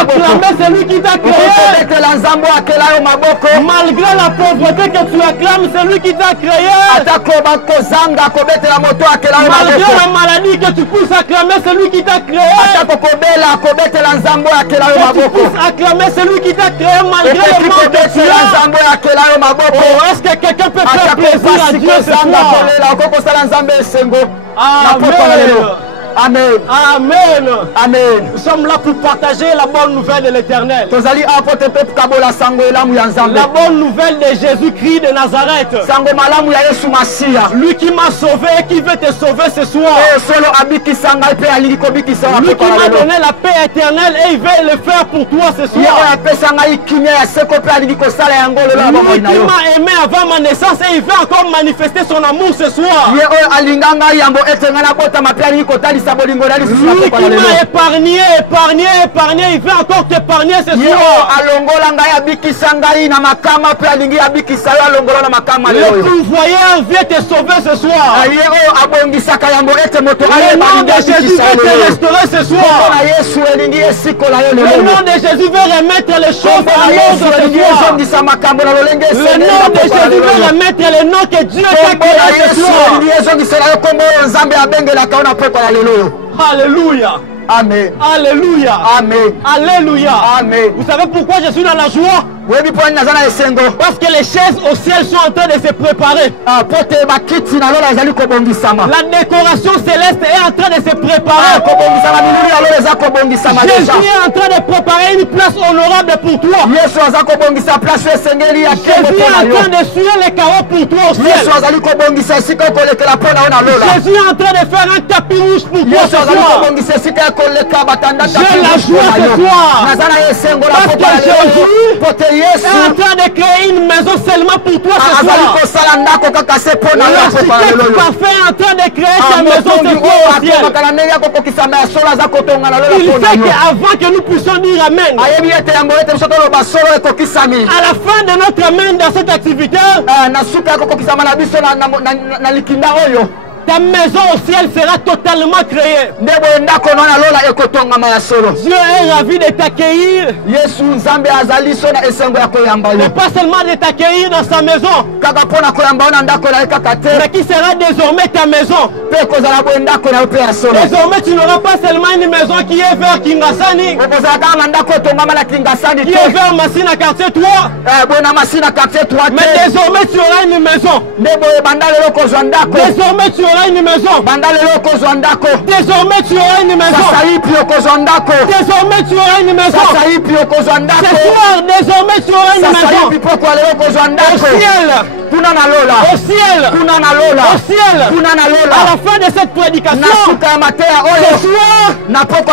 acclamer celui qui t'a créé. Malgré la pauvreté que tu acclames celui qui t'a créé. Malgré la maladie que tu pousses acclamer celui qui t'a créé. Que tu pousses acclamer celui qui t'a créé malgré le monde que tu as. Oh, est-ce que quelqu'un peut faire plaisir à Dieu ce soir? Amen. Amen. Amen. Nous sommes là pour partager la bonne nouvelle de l'Éternel. La bonne nouvelle de Jésus-Christ de Nazareth. Lui qui m'a sauvé et qui veut te sauver ce soir. Lui qui m'a donné la paix éternelle et il veut le faire pour toi ce soir. Lui qui m'a aimé avant ma naissance et il veut encore manifester son amour ce soir. Lui qui m'a épargné, il veut encore t'épargner ce soir. Le pourvoyeur vient te sauver ce soir. Le nom de Jésus veut te restaurer ce soir. Le nom de Jésus veut remettre les choses à l'ordre ce soir. Le nom de Jésus veut remettre le nom que Dieu t'a créé ce soir. Alléluia. Amen. Alléluia. Amen. Alléluia. Amen. Vous savez pourquoi je suis dans la joie? Parce que les chaises au ciel sont en train de se préparer. La décoration céleste est en train de se préparer. Jésus est en train de préparer une place honorable pour toi. Jésus est en train de suivre les carreaux pour toi au ciel. Jésus est en train de faire un tapis rouge pour toi ce soir. J'ai la joie ce soir. Parce que Jésus est en train de créer une maison seulement pour toi ce soir. L'architecte parfait est en train de créer ta maison ce soir au ciel. Il sait qu'avant que nous puissions dire Amen, à la fin de notre Amen dans cette activité, ta maison au ciel sera totalement créée. Dieu est ravi de t'accueillir. Mais pas seulement de t'accueillir dans sa maison, mais qui sera désormais ta maison. Désormais tu n'auras pas seulement une maison qui est vers Kingasani, qui est vers Massina quartier 3, mais désormais tu auras une maison. Désormais tu auras une maison. Désormais tu auras une maison. Désormais tu auras une maison. Ce soir, désormais tu auras une maison. Au ciel. Au ciel. Au ciel. À la fin de cette prédication, ce soir,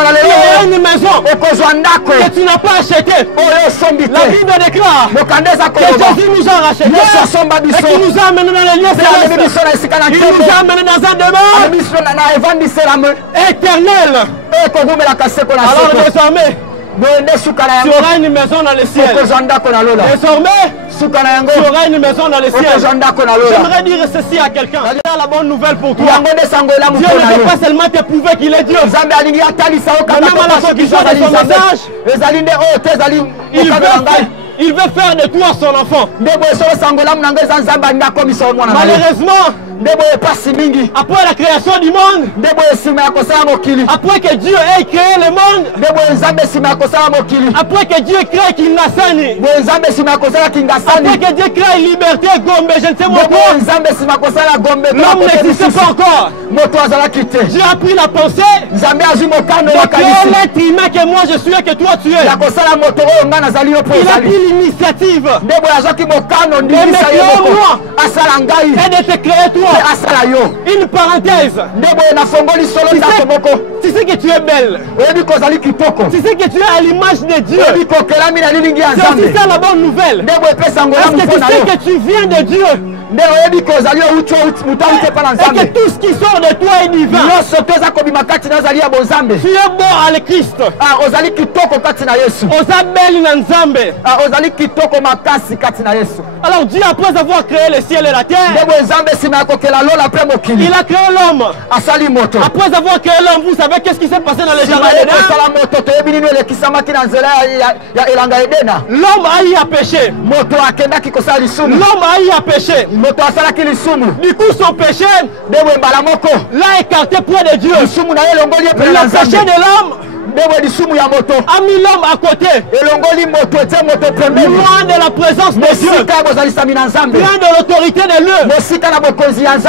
tu auras une maison que tu n'as pas achetée. La Bible déclare que Jésus nous a rachetés et qu'il nous a amenés dans les lieux célestes. Il nous a amenés dans un demeure éternelle. Alors désormais, tu auras une maison dans le ciel. Désormais, tu auras une maison dans le ciel. J'aimerais dire ceci à quelqu'un. C'est la bonne nouvelle pour toi. Dieu ne veut pas seulement te prouver qu'il est Dieu. Mais même à la conclusion de son message, il veut faire de toi son enfant. Malheureusement, après la création du monde, après que Dieu ait créé le monde, après que Dieu crée Kingasani, après que Dieu crée Liberté Gombe, je ne sais pas quoi, l'homme n'existait pas encore. Dieu a pris la pensée de créer l'être humain que moi je suis et que toi tu es. Il a pris l'initiative de me créer moi et de te créer toi. Une parenthèse. Tu sais que tu es belle. Tu sais que tu es à l'image de Dieu. C'est aussi ça la bonne nouvelle. Est-ce que tu sais que tu viens de Dieu? et que tout ce qui sort de toi est divin. Tu es bon à le Christ. Osabeli na Nzambe. Alors Dieu, après avoir créé le ciel et la terre, il a créé l'homme. Après avoir créé l'homme, vous savez qu'est-ce qui s'est passé dans les jardins d'Éden? L'homme a eu à pécher. L'homme a eu à pécher. Du coup, son péché l'a écarté près de Dieu. Le péché de l'homme a mis l'homme à côté, loin de la présence de Dieu, loin de l'autorité de Dieu,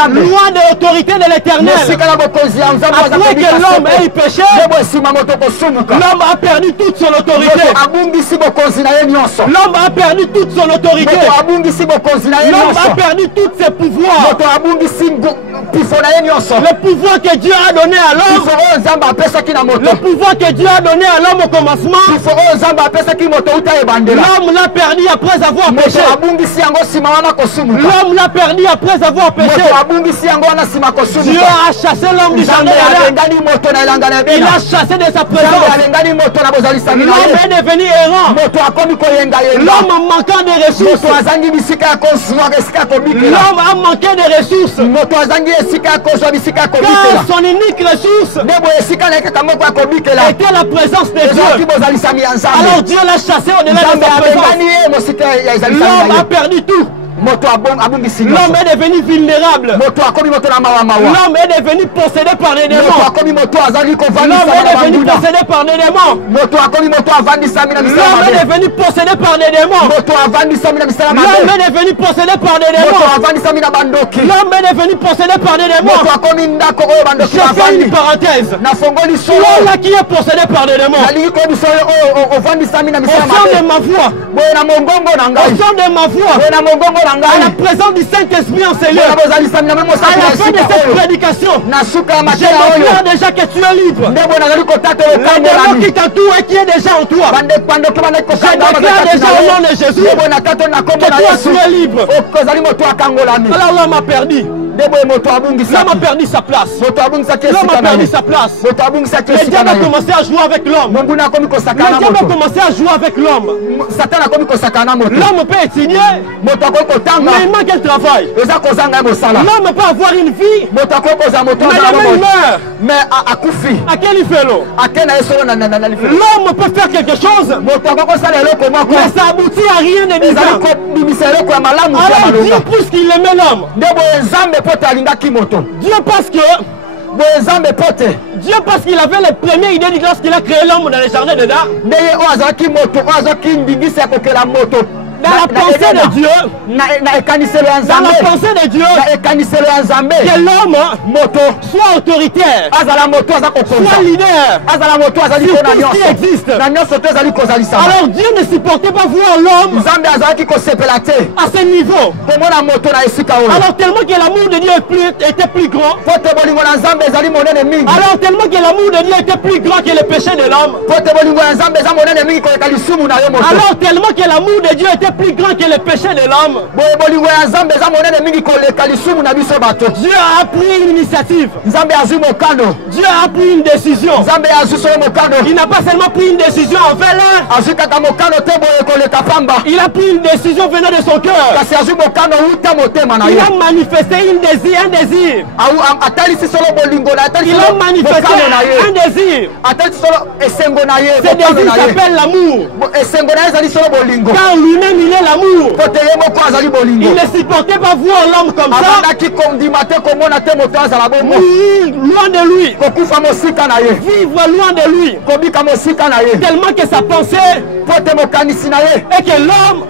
loin de l'autorité de l'Éternel. Après que l'homme ait péché, l'homme a perdu toute son autorité. L'homme a perdu toute son autorité. L'homme a perdu tous ses pouvoirs. Le pouvoir que Dieu a donné à l'homme, le pouvoir que Dieu a donné à l'homme au commencement, l'homme l'a perdu après avoir péché. L'homme l'a perdu après avoir péché. Dieu a chassé l'homme du jardin. Il a chassé de sa présence. L'homme est devenu errant. L'homme manquant de ressources. L'homme a manqué de ressources. Car son unique ressource était la présence de Dieu. Alors Dieu l'a chassé au-delà de sa présence. L'homme a perdu tout. L'homme est devenu vulnérable. L'homme est devenu possédé par les démons. L'homme est devenu possédé par les démons. L'homme est devenu possédé par les démons. L'homme est devenu possédé par les démons. L'homme est devenu possédé par les démons. Je fais une parenthèse. Celui là qui est possédé par les démons, au son de ma voix, au son de ma voix, à la présence du Saint-Esprit en Seigneur, à la fin de cette prédication, je déclare déjà que tu es libre. Le démon qui t'entoure et qui est déjà en toi, je déclare déjà au nom de Jésus que toi tu es libre. Alors l'homme a perdu. L'homme a perdu sa place. L'homme a perdu sa place. Le diable a commencé à jouer avec l'homme. Le diable a commencé à jouer avec l'homme. L'homme peut étudier, mais il manque un travail. L'homme peut avoir une vie, mais demain il meurt. À quel il fait l'eau? L'homme peut faire quelque chose, mais ça aboutit à rien de divin. Alors Dieu, puisqu'il aimait l'homme, Dieu parce que Dieu parce qu'il avait les premières idées lorsqu'il a créé l'homme dans les jardins d'Éden. Dans la pensée de Dieu, que l'homme soit autoritaire, soit leader sur tout ce qui existe. Alors Dieu ne supportait pas voir l'homme à ce niveau. Alors tellement que l'amour de Dieu était plus grand, alors tellement que l'amour de Dieu était plus grand que le péché de l'homme, alors tellement que l'amour de Dieu était plus grand que le péché de l'homme, Dieu a pris une initiative. Dieu a pris une décision. Il n'a pas seulement pris une décision envers l'un, il a pris une décision venant de son cœur. Il a manifesté un désir. Il a manifesté un désir. Ce désir s'appelle l'amour. Car lui-même il est l'amour. Il ne supportait pas voir l'homme comme ça. Loin de lui. Vivre loin de lui. Tellement que sa pensée est que l'homme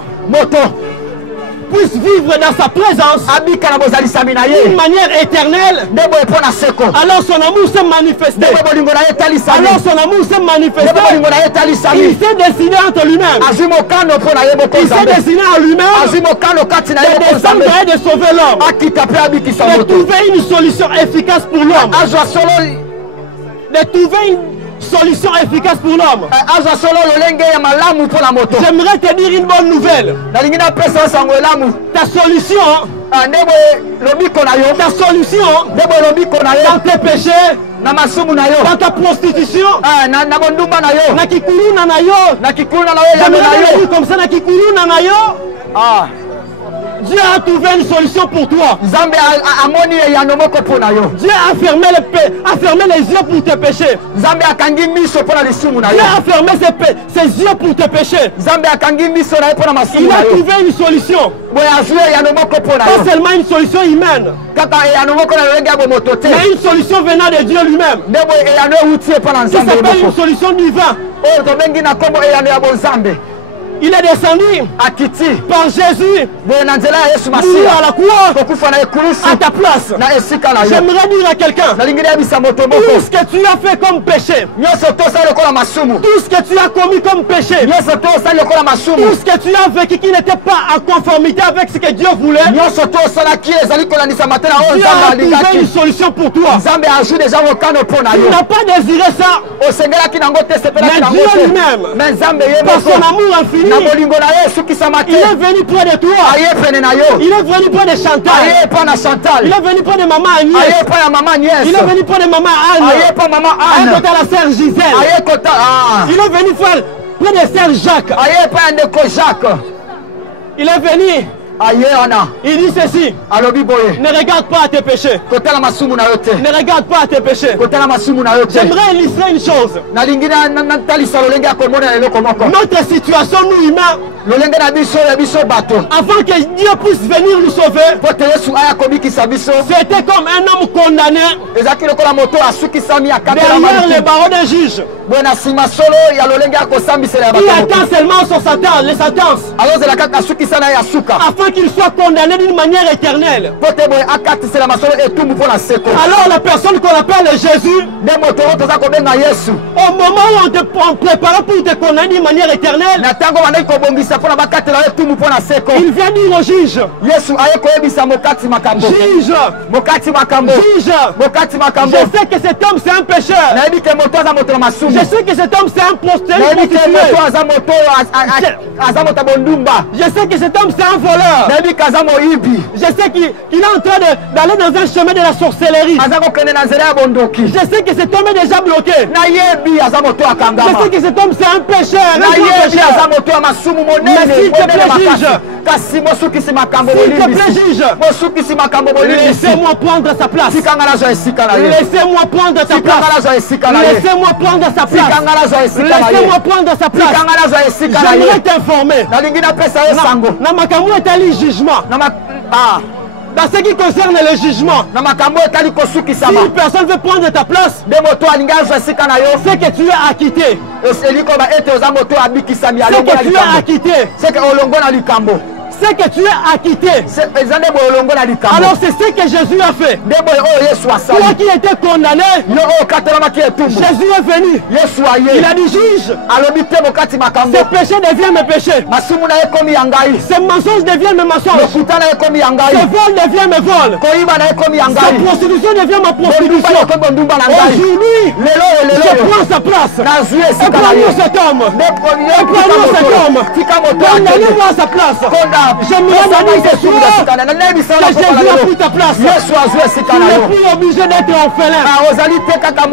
puisse vivre dans sa présence d'une manière éternelle. Alors son amour s'est manifesté. Alors son amour s'est manifesté. Il s'est dessiné entre lui-même. Il s'est dessiné à lui-même de descendre et de sauver l'homme. De trouver une solution efficace pour l'homme. De trouver une solution efficace pour l'homme. J'aimerais te dire une bonne nouvelle. Ta solution, dans tes péchés, dans ta prostitution, j'aimerais dire comme ça, Dieu a trouvé une solution pour toi. Dieu a fermé les yeux pour tes péchés. Dieu a fermé ses yeux pour tes péchés. Il a trouvé une solution. Pas seulement une solution humaine, mais une solution venant de Dieu lui-même. Ça s'appelle une solution divine. Il est descendu par Jésus mourir à la croix à ta place. J'aimerais dire à quelqu'un, tout ce que tu as fait comme péché, tout ce que tu as commis comme péché, tout ce que tu as vécu qui n'était pas en conformité avec ce que Dieu voulait, Dieu a trouvé une solution pour toi. Tu n'as pas désiré ça, mais Dieu lui-même, par son amour infini, il est venu près de toi. Il est venu près de Chantal. Il est venu près de maman Agnès. Il est venu près de maman Anne. Il est côté la sœur Gisèle. Il est venu près de sœur Jacques. Il est venu. Il dit ceci, ne regarde pas à tes péchés. Ne regarde pas à tes péchés. J'aimerais illustrer une chose. Notre situation, nous humains, avant que Dieu puisse venir nous sauver, c'était comme un homme condamné derrière le barreau d'un juge. Il attend seulement son sentence, les sentences, afin qu'il soit condamné d'une manière éternelle. Alors la personne qu'on appelle Jésus, au moment où on te prépare pour te condamner d'une manière éternelle, il vient dire au juge, je sais que cet homme c'est un pécheur. Je sais que cet homme c'est un prostitué. Je sais que cet homme c'est un voleur. Je sais qu'il est en train d'aller dans un chemin de la sorcellerie. Je sais que cet homme est déjà bloqué. Je sais que cet homme c'est un pécheur. Mais s'il te plaît, juge, laissez-moi prendre sa place. Laissez-moi prendre sa place. Laissez-moi prendre sa place. Laissez-moi prendre sa place. J'aimerais t'informer. Namakamu est allé jugement. Dans ce qui concerne le jugement, si une personne veut prendre ta place, c'est que tu es acquitté. C'est que tu es acquitté. C'est que tu es acquitté. Alors c'est ce que Jésus a fait. Toi qui étais condamné, Jésus est venu. Il a dit, juge, ces péchés deviennent mes péchés. Ces mensonges deviennent mes mensonges. Ces vols deviennent mes vols. Ces prostitutions deviennent ma prostitution. Aujourd'hui, je prends sa place. Et prenons cet homme. Condamnez-moi à sa place. Je me demande ce soir que Jésus a pris ta place. Tu n'es plus obligé d'être orphelin.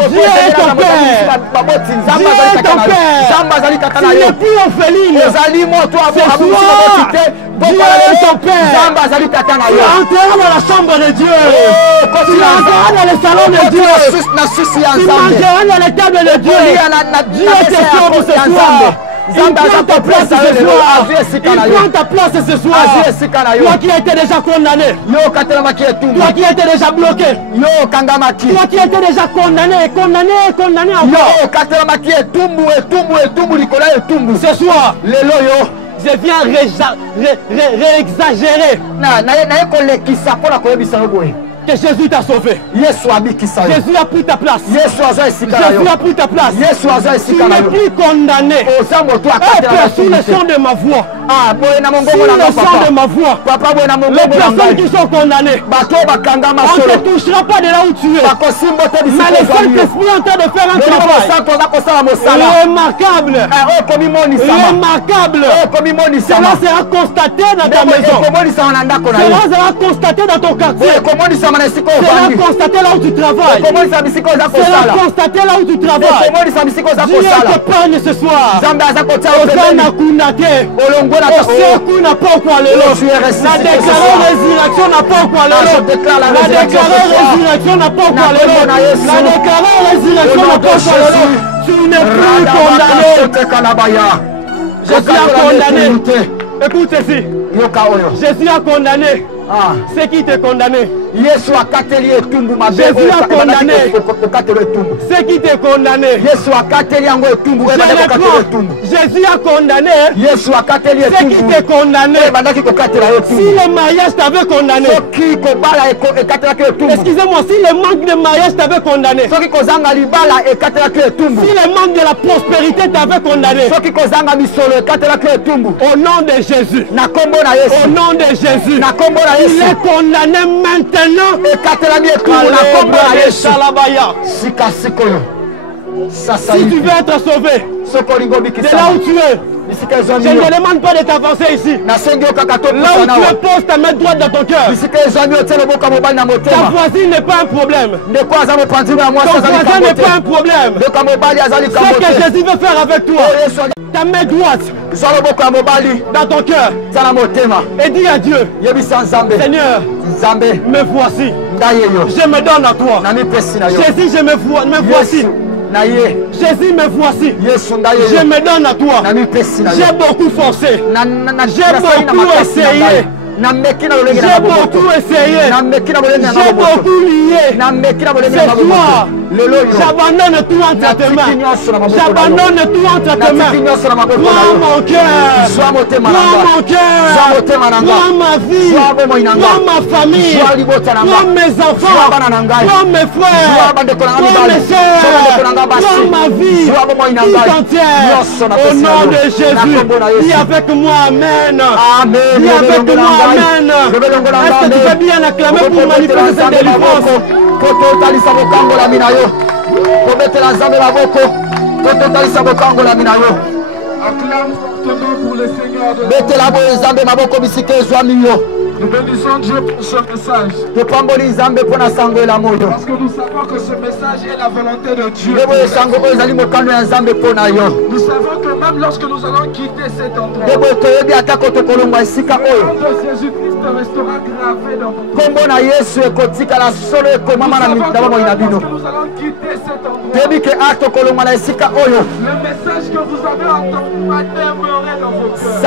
Dieu est ton père. Dieu est ton père. Tu n'es plus orpheline. Ce soir, Dieu est ton père. Tu entreras dans la chambre de Dieu. Tu entreras dans le salon de Dieu. Tu mangeras dans la table de Dieu. Dieu te sauve ce soir. Il prend ta place ce soir. Il prend ta place ce soir. Toi qui étais déjà condamné. Toi qui étais déjà bloqué. Toi qui étais déjà condamné encore. Ce soir, je viens réexagérer que Jésus t'a sauvé. Jésus a pris ta place. Jésus a pris ta place. Tu n'es plus condamné. Sous le son de ma voix, Ah, boy na mongo si na le son de ma voix, papa boy na mongo les personnes qui sont condamnées, bato bakanga on masolo. ne touchera pas de là où tu es. Bakosimbo te Mais le Saint-Esprit est en train de faire un travail remarquable. Remarquable. Cela sera constaté dans ta maison. Cela sera constaté dans ton quartier. Cela constaté là où tu travailles. Cela constaté là où tu travailles. Dieu t'épargne ce soir. Osana Kunate. Oseku n'a pas quoi le la déclaration résurrection n'a pas quoi le la déclaration résurrection n'a pas quoi le la déclaration résurrection n'a pas quoi le tu n'es plus condamné. Je suis condamné. Écoute ceci. Je suis condamné. C'est qui t'est condamné? Jésus a condamné. C'est qui t'est condamné? Jésus a condamné. C'est qui t'est condamné? Si le mariage t'avait condamné, excusez-moi, si le manque de mariage t'avait condamné, si le manque de la prospérité t'avait condamné, au nom de Jésus, au nom de Jésus, il est condamné maintenant. Si tu veux être sauvé de là où tu es, je ne te demande pas de t'avancer ici. Là où tu es, pose ta main droite dans ton cœur. Ta voisine n'est pas un problème. Ton voisin n'est pas un problème. Ce que Jésus veut faire avec toi, ta main droite dans ton cœur, et dis à Dieu, Seigneur, me voici. Je me donne à toi. Jésus, me voici. Jésus, me voici. Je me donne à toi. J'ai beaucoup forcé. J'ai beaucoup essayé. J'ai beaucoup essayé. J'ai beaucoup lié. C'est toi. J'abandonne tout entre tes mains. J'abandonne tout entre tes mains. Prends mon cœur. Prends mon cœur. Prends ma vie. Prends ma famille. Prends mes enfants. Prends mes frères. Prends mes soeurs. Prends ma vie tout entière. Au nom de Jésus. Dis avec moi Amen. Dis avec moi Amen. Est-ce que tu peux bien acclamer pour manifester cette délivrance? Acclame fortement pour le Seigneur de la vie. Nous bénissons Dieu pour ce message. Parce que nous savons que ce message est la volonté de Dieu. Nous savons que même lorsque nous allons quitter cet endroit, le nom de Jésus-Christ restera gravé dans notre cœur. Nous savons que lorsque nous allons quitter cet endroit, le message que vous avez entendu va demeurer dans vos cœurs.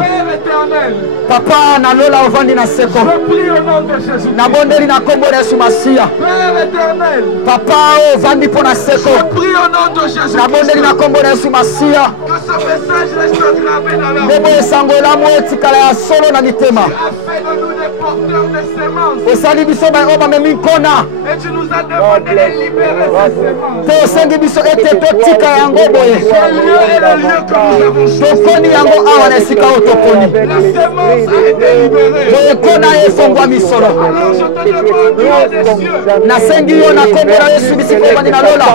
Père éternel, Papa nalola ovandi na seko. je prie au nom de Jésus. Nabondeli na kombo na Yesu Masia. Père éternel, Papa ovandi pona seko. je prie au nom de Jésus. Nabondeli na kombo na Yesu Masia. Que ce message reste gravé dans leur Ndebo esango lamu etikala ya solo na mitema. afin de nous des porteurs de sémences. Osali biso ba oba memi kona. Et tu nous as demandé de libérer ces sémences. Te osengi biso ete totika yango boye. Ce lieu est le lieu que nous avons choisi. Tokoni yango awa na esika otokoni. La sémence a été libérée. Boye kona efongwa misolo. Alors je te demande, Dieu des cieux, Nasengi yo na kombo na Yesu bisiko bandi na lola.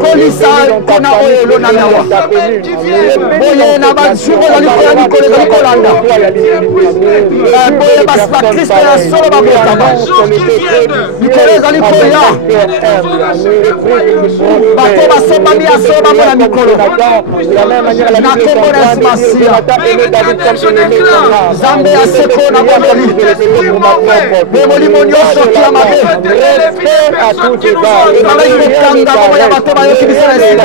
Kolisa kona oyo elona nawa. semaine qui vient, Boye na bansuko na likolo ya mikolo ezali kolanda. Boye basi ba Kristo ya solo babotama. jour qui viennent, Mikolo ezali koya. Bato basombami ya solo bango na mikolo. Na kombo na Yesu Masia. je déclare, Nzambe ya seko na bomoli. Bomolimo nyonso kia mabe. Ezalaki kokanga bango ya bato bayoki biso na esika.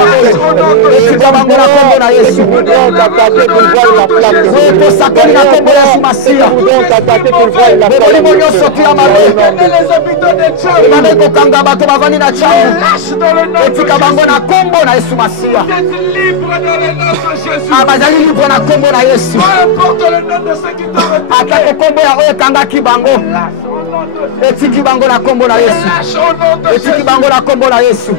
Etika bango na kombo na Yesu. Tosakoli na kombo ya Yesu Masia. Bomolimo nyonso kia mabe. Ezalaki kokanga bato bavandi na changu. Etika bango na kombo na Yesu Masia. Bazali libre na kombo na Yesu. Atako kombo ya oyo ekangaki bango. Etiki bango na kombo na Yesu. Etiki bango na kombo na Yesu.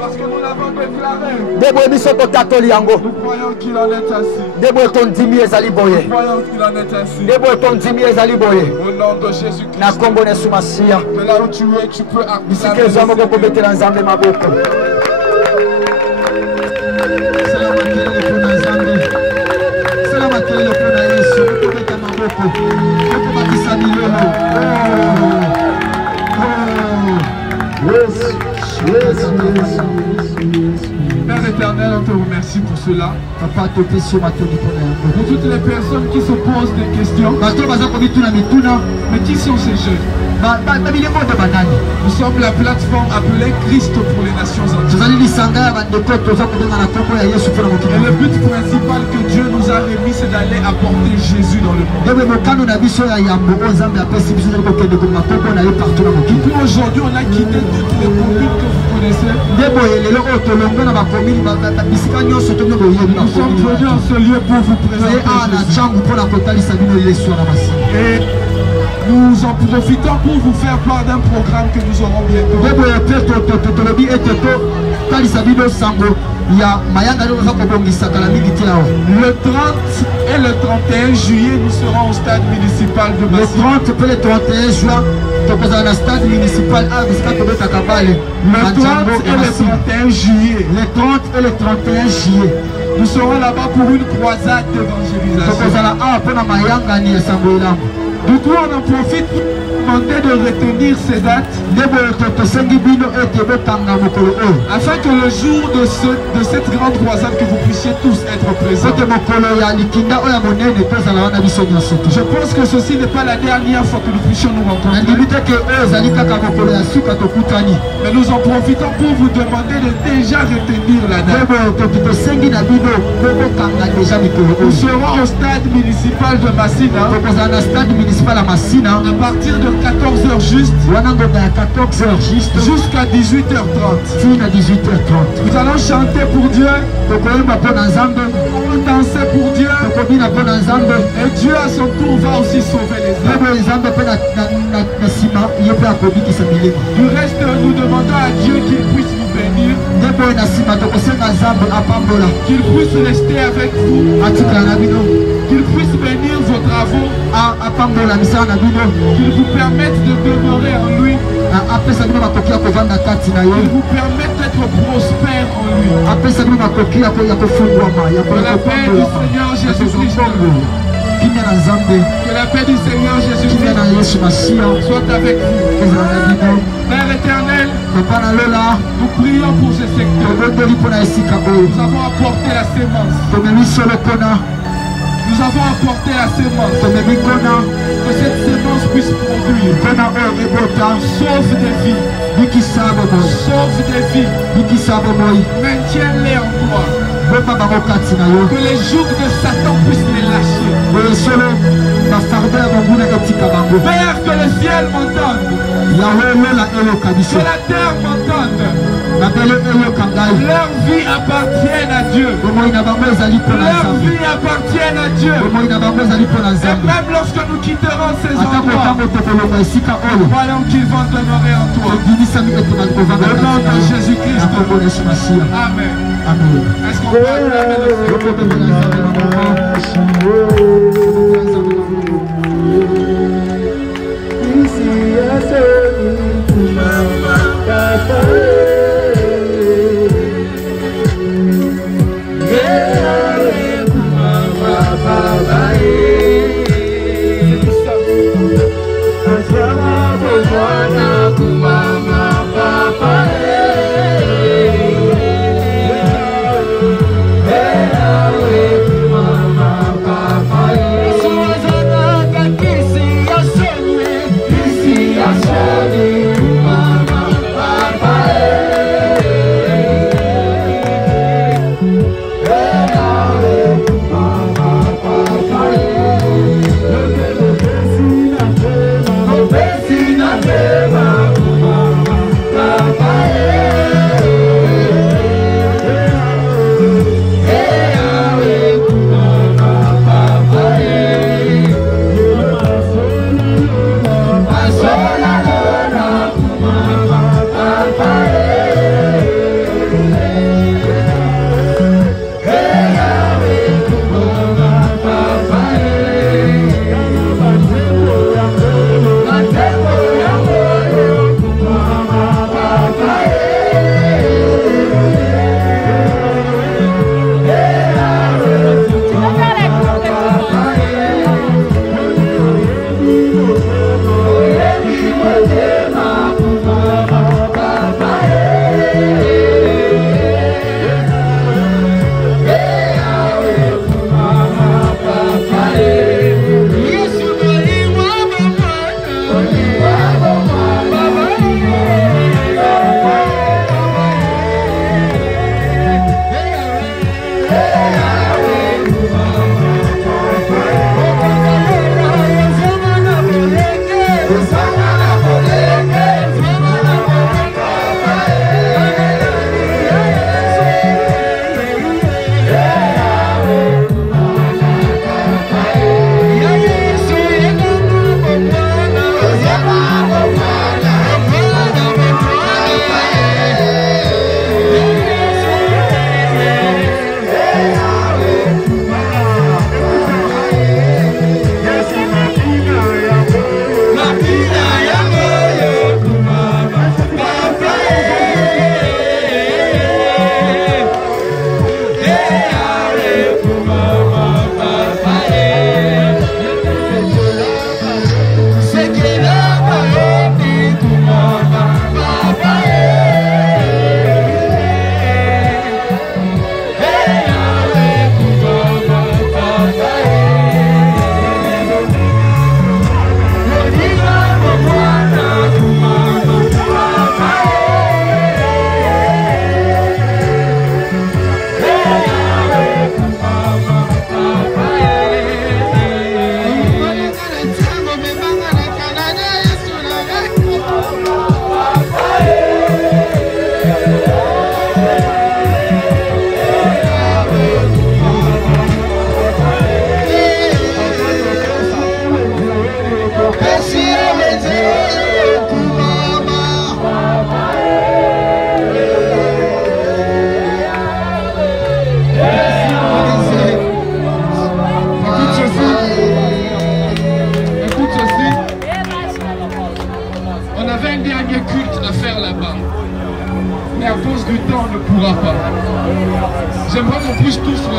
Deboye biso totatoli yango. Nous croyons qu'il en est ainsi. Deboye ton dimi ezali boye. Nous croyons qu'il en est ainsi. Deboye ton dimi ezali boye. Au nom de Jésus-Christ. Na kombo na Masiya. Que là où tu es, tu peux bisike zamo ko betela nzambe maboko. Salama kelele kuna nzambe. Salama kelele kuna Yesu. Ko betela maboko. Ko bakisa milolo. Père éternel, on te remercie pour cela. Pour toutes les personnes qui se posent des questions. Mais qui sont ces jeunes? Nous sommes la plateforme appelée Christ pour les nations entières. Et le but principal que Dieu nous a remis, c'est d'aller apporter Jésus dans le monde. Depuis aujourd'hui, on a quitté toutes les communes que vous connaissez. Nous sommes venus en ce lieu pour vous présenter Jésus. Et nous en profitons pour vous faire part d'un programme que nous aurons bientôt. Le 30 et le 31 juillet, nous serons au stade municipal de Massy. Le 30 et le 31 juin, le 30 et le 31 juillet. Le 30 et le 31 juillet. Nous serons là-bas pour une croisade d'évangélisation. Du coup, on en profite pour demander de retenir ces dates afin que le jour de cette grande croisade, que vous puissiez tous être présents. Je pense que ceci n'est pas la dernière fois que nous puissions nous rencontrer. Mais nous en profitons pour vous demander de déjà retenir la date. Nous serons au stade municipal de Massina. À partir de 14h juste jusqu'à 18h30. Nous allons chanter pour Dieu. Nous allons danser pour Dieu. Et Dieu à son tour va aussi sauver les âmes. Du reste, nous demandons à Dieu qu'il puisse nous bénir, qu'il puisse rester avec vous, qu'il puisse bénir vos travaux, qu'il vous permette de demeurer en lui, qu'il vous permette d'être prospère en lui. Que la paix du Seigneur Jésus-Christ, que la paix du Seigneur Jésus-Christ soit avec vous. Père éternel, nous prions pour ce secteur. Nous avons apporté la sémence. Nous avons apporté la sémence. Que cette sémence puisse produire. Sauve des vies. Sauve des vies. Maintiens-les en toi. Que les jougs de Satan puissent les lâcher. Père, que le ciel m'entende. Que la terre m'entende. Leur vie appartient à Dieu. Leur vie appartient à Dieu. Et même lorsque nous quitterons ces endroits, croyons qu'ils vont demeurer en toi. Au nom de Jésus-Christ. Amen. Est-ce qu'on peut acclamer le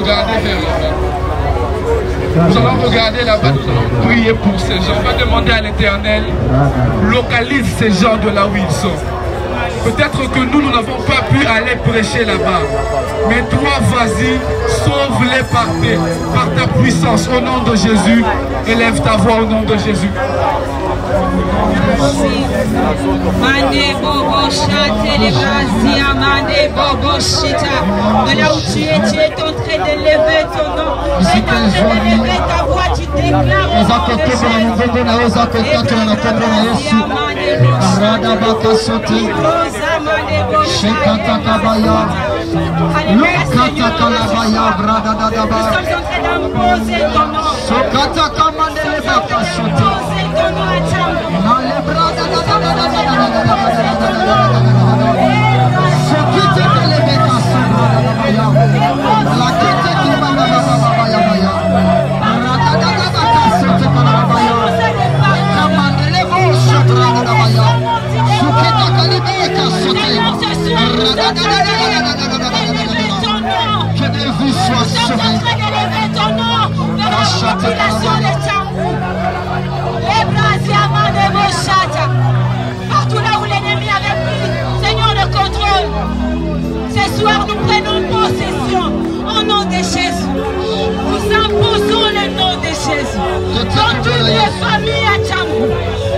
regarder vers là-bas. Nous allons regarder là-bas, nous allons prier pour ces gens. On va demander à l'Éternel, localise ces gens de là où ils sont. Peut-être que nous n'avons pas pu aller prêcher là-bas. Mais toi, vas-y, sauve-les par ta puissance. Au nom de Jésus, élève ta voix au nom de Jésus. De là où tu es en train d'élever ton nom. Tu es en train d'élever ta voix, tu déclares au nom de Jésus. Partout là où l'ennemi avait pris, Seigneur, le contrôle. Ce soir, nous prenons possession au nom de Jésus. Nous imposons le nom de Jésus. Dans toutes les familles à Tchambou,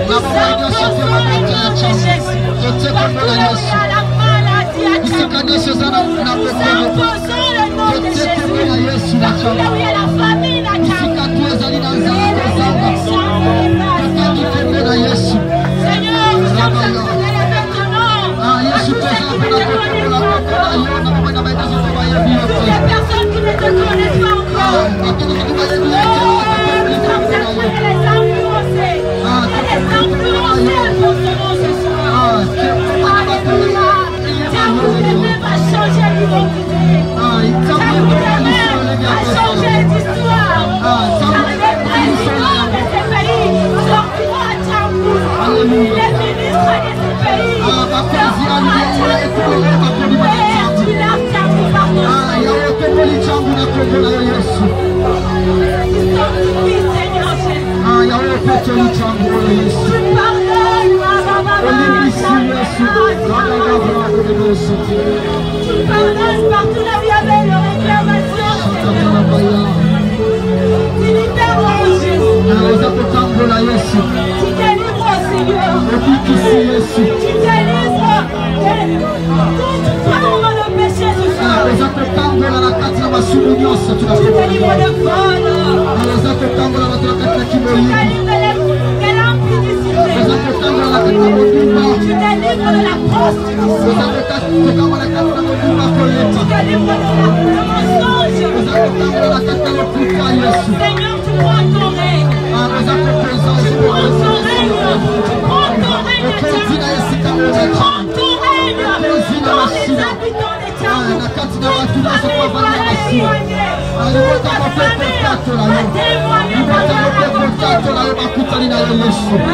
nous imposons le nom de Jésus. Partout là où il y a la maladie à Tchambou, nous imposons le nom de Jésus. Partout là où il y a la famine à Tchambou, Seigneur, nous sommes en train d'élever ton nom. À tous ceux qui ne te connaissent pas encore. Toutes les personnes qui ne te connaissent pas encore. Nous sommes en train de les influencer. Les influencer pour ce nom ce soir. Alléluia. Tchambou même va changer l'identité. Tchambou même va changer l'histoire. Car les présidents de ce pays sortiront à Tchambou. Les ministres de ce pays sortiront à Tchambou. Et tu l'as Tchambou par ton oui, Seigneur Jésus. Tu pardonnes, tu pardonnes partout là où il y avait le réclamation. Tu libères mon Jésus. Tu délivres, Seigneur. Tu délivres toute forme de péché ce soir. Tu délivres le vol. Tu délivres de l'impudicité. Tu délivres de la prostitution. Tu délivres de la mensonge. Seigneur, tu prends ton règne. Tu prends ton règne. Tu prends ton règne. Tu prends ton règne dans les habitants des Tchambou. Toute famille va la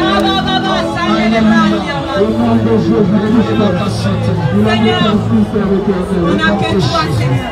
témoigner. Toute famille va témoigner par la Seigneur, on n'a que toi, Seigneur.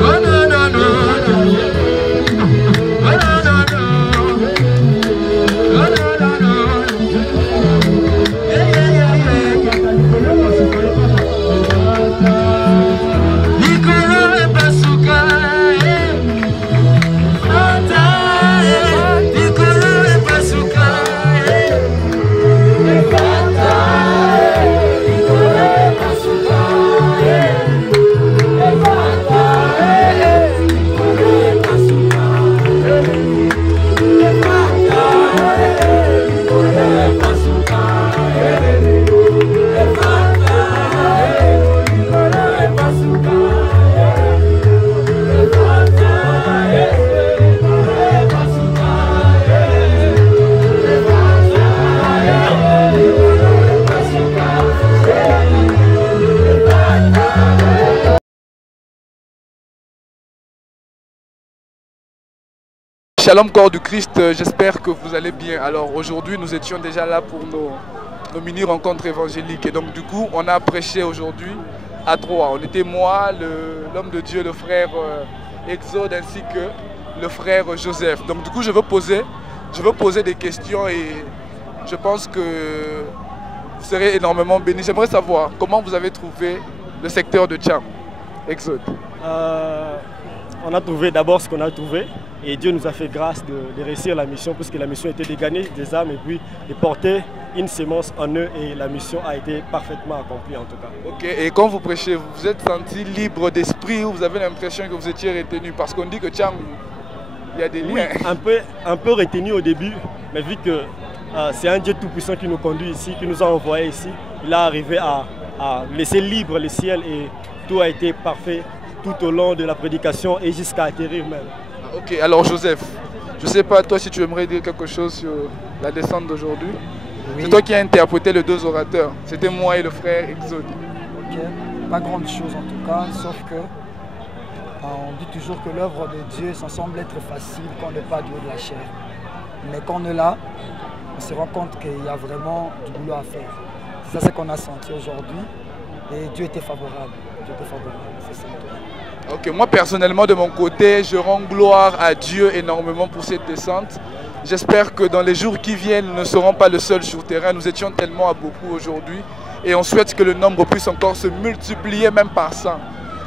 Au nom de Jésus. Shalom corps du Christ, j'espère que vous allez bien. Alors aujourd'hui nous étions déjà là pour nos mini-rencontres évangéliques et donc du coup on a prêché aujourd'hui à trois. On était moi, l'homme de Dieu, le frère Exode ainsi que le frère Joseph. Donc du coup je veux poser des questions et je pense que vous serez énormément bénis. J'aimerais savoir comment vous avez trouvé le secteur de Tcham, Exode. On a trouvé d'abord ce qu'on a trouvé et Dieu nous a fait grâce de réussir la mission puisque la mission était de gagner des âmes et puis de porter une sémence en eux et la mission a été parfaitement accomplie en tout cas. Ok, et quand vous prêchez, vous vous êtes senti libre d'esprit ou vous avez l'impression que vous étiez retenu? Parce qu'on dit que Tcham, il y a des liens. Oui, un peu retenu au début, mais vu que c'est un Dieu tout-puissant qui nous conduit ici, qui nous a envoyés ici, il a arrivé à laisser libre le ciel et tout a été parfait tout au long de la prédication et jusqu'à atterrir même. Ok, alors Joseph, je ne sais pas toi si tu aimerais dire quelque chose sur la descente d'aujourd'hui. Oui. C'est toi qui as interprété les deux orateurs, c'était moi et le frère Exode. Ok, pas grande chose en tout cas, sauf que on dit toujours que l'œuvre de Dieu, ça semble être facile quand on n'est pas doué de la chair. Mais quand on est là, on se rend compte qu'il y a vraiment du boulot à faire. C'est ça ce qu'on a senti aujourd'hui et Dieu était favorable. Dieu était favorable, c'est ça. Ok, moi personnellement de mon côté, je rends gloire à Dieu énormément pour cette descente. J'espère que dans les jours qui viennent, nous ne serons pas le seul sur terrain. Nous étions tellement à beaucoup aujourd'hui et on souhaite que le nombre puisse encore se multiplier même par 100.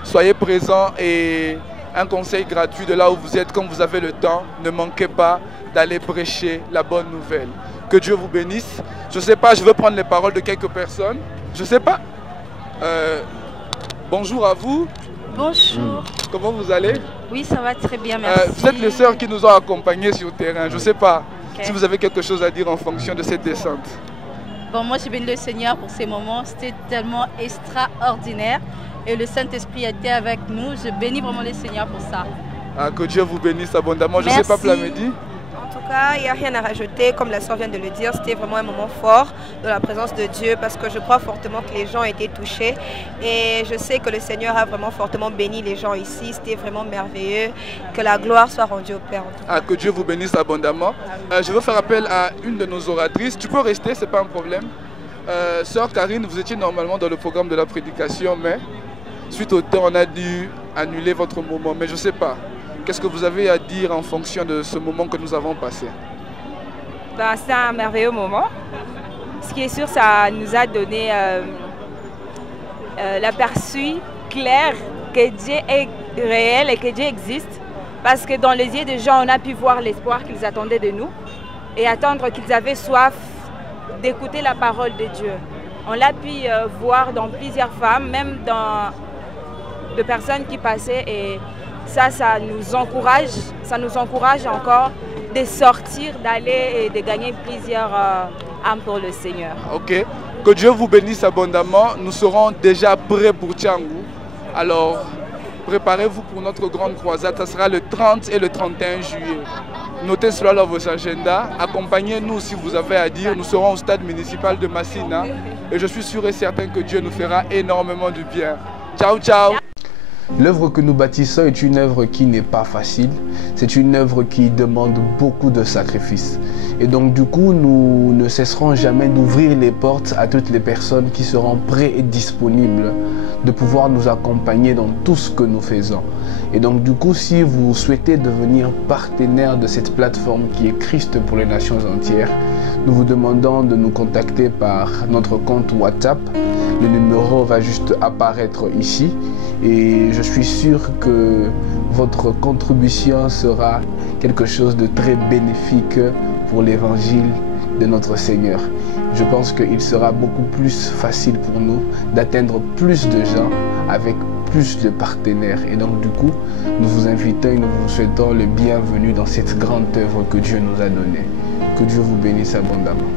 Soyez présents et un conseil gratuit de là où vous êtes, comme vous avez le temps, ne manquez pas d'aller prêcher la bonne nouvelle. Que Dieu vous bénisse. Je ne sais pas, je veux prendre les paroles de quelques personnes. Je ne sais pas. Bonjour à vous. Bonjour. Comment vous allez? Oui, ça va très bien, merci. Vous êtes les sœurs qui nous ont accompagnés sur le terrain. Je ne sais pas si vous avez quelque chose à dire en fonction de cette descente. Bon, moi, j'ai béni le Seigneur pour ces moments. C'était tellement extraordinaire. Et le Saint-Esprit était avec nous. Je bénis vraiment le Seigneur pour ça. Que Dieu vous bénisse abondamment. Je ne sais pas, Plamedi. En tout cas, il n'y a rien à rajouter. Comme la sœur vient de le dire, c'était vraiment un moment fort de la présence de Dieu parce que je crois fortement que les gens ont été touchés. Et je sais que le Seigneur a vraiment fortement béni les gens ici. C'était vraiment merveilleux. Que la gloire soit rendue au Père. Que Dieu vous bénisse abondamment. Je veux faire appel à une de nos oratrices. Tu peux rester, ce n'est pas un problème. Sœur Karine, vous étiez normalement dans le programme de la prédication, mais suite au temps, on a dû annuler votre moment. Mais je ne sais pas. Qu'est-ce que vous avez à dire en fonction de ce moment que nous avons passé? C'est un merveilleux moment. Ce qui est sûr, ça nous a donné l'aperçu clair que Dieu est réel et que Dieu existe. Parce que dans les yeux des gens, on a pu voir l'espoir qu'ils attendaient de nous et attendre qu'ils avaient soif d'écouter la parole de Dieu. On l'a pu voir dans plusieurs femmes, même dans de personnes qui passaient et ça nous encourage encore de sortir, d'aller et de gagner plusieurs âmes pour le Seigneur. Ok, que Dieu vous bénisse abondamment. Nous serons déjà prêts pour Tchangou. Alors, préparez-vous pour notre grande croisade. Ça sera le 30 et le 31 juillet. Notez cela dans vos agendas. Accompagnez-nous si vous avez à dire. Nous serons au stade municipal de Massina. Et je suis sûr et certain que Dieu nous fera énormément du bien. Ciao, ciao. L'œuvre que nous bâtissons est une œuvre qui n'est pas facile. C'est une œuvre qui demande beaucoup de sacrifices. Et donc du coup, nous ne cesserons jamais d'ouvrir les portes à toutes les personnes qui seront prêtes et disponibles de pouvoir nous accompagner dans tout ce que nous faisons. Et donc du coup, si vous souhaitez devenir partenaire de cette plateforme qui est Christ pour les nations entières, nous vous demandons de nous contacter par notre compte WhatsApp. Le numéro va juste apparaître ici et je suis sûr que votre contribution sera quelque chose de très bénéfique pour l'évangile de notre Seigneur. Je pense qu'il sera beaucoup plus facile pour nous d'atteindre plus de gens avec plus de partenaires. Et donc du coup, nous vous invitons et nous vous souhaitons le bienvenu dans cette grande œuvre que Dieu nous a donnée. Que Dieu vous bénisse abondamment.